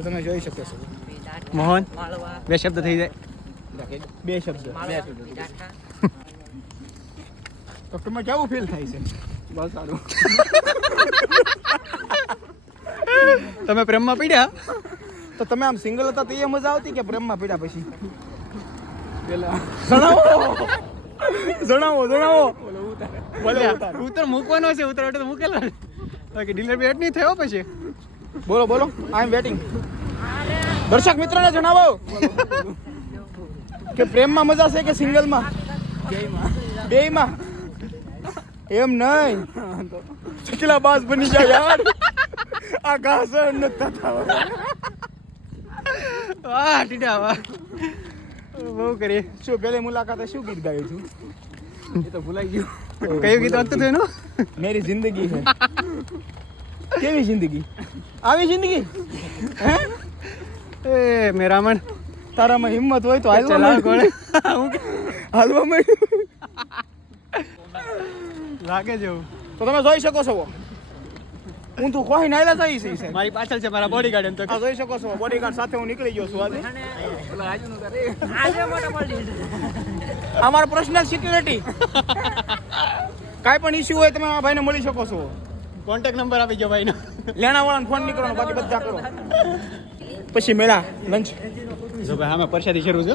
તો તમે જોઈ શકો છો. મોહન 2 શબ્દ થઈ જાય. 2 શબ્દ. તો તમે કેવું ફીલ થાય છે? બહુ સારું. તમે પ્રેમમાં પડ્યા? તો તમે આમ સિંગલ હતા તો એ મજા આવતી કે પ્રેમમાં પડ્યા પછી? પેલા જણાવો. ઉત્તર મૂકવાનો છે. ઉત્તર એટલે મૂકેલો બાકી ડિલિવરી એડ નહીં થયો પછી. બોલો આઈ એમ વેટિંગ. દર્શક મિત્રોને જણાવો કે પ્રેમમાં મજા છે કે સિંગલમાં? બેયમાં. એમ નહીં, ચકલા બાસ બની જાય યાર. આ ઘાસ નથી થતા. વાહ ટીડા વાહ, બહુ કરી. શું પહેલી મુલાકાતે શું ગીત ગાયું હતું? એ તો ભૂલાઈ ગયું. કયું ગીત હતું એનું? મેરી જિંદગી હે. કેવી જિંદગી? આવી જિંદગી હે? એ મેરામણ, તારામાં હિંમત હોય તો હાલવા માંડ. લાગે જેવું. તો તમે જોઈ શકો છો હું તું કોઈ નાયલા થઈ છે. મારી પાછળ છે મારા બોડીગાર્ડ. એમ તો આ જોઈ શકો છો બોડીગાર્ડ સાથે હું નીકળી ગયો છું આજે. અમારો પર્સનલ સિક્યુરિટી. કાંઈ પણ ઇસ્યુ હોય તમે આ ભાઈને મળી શકો છો. કોન્ટેક્ટ નંબર આપી ગયો ભાઈનો. લેણાવાળાને ફોન નહીં કરવાનો, બાકી બધા કરો. પછી મેળા લંચ. જો ભાઈ અમે પરસાદી શરૂ છે.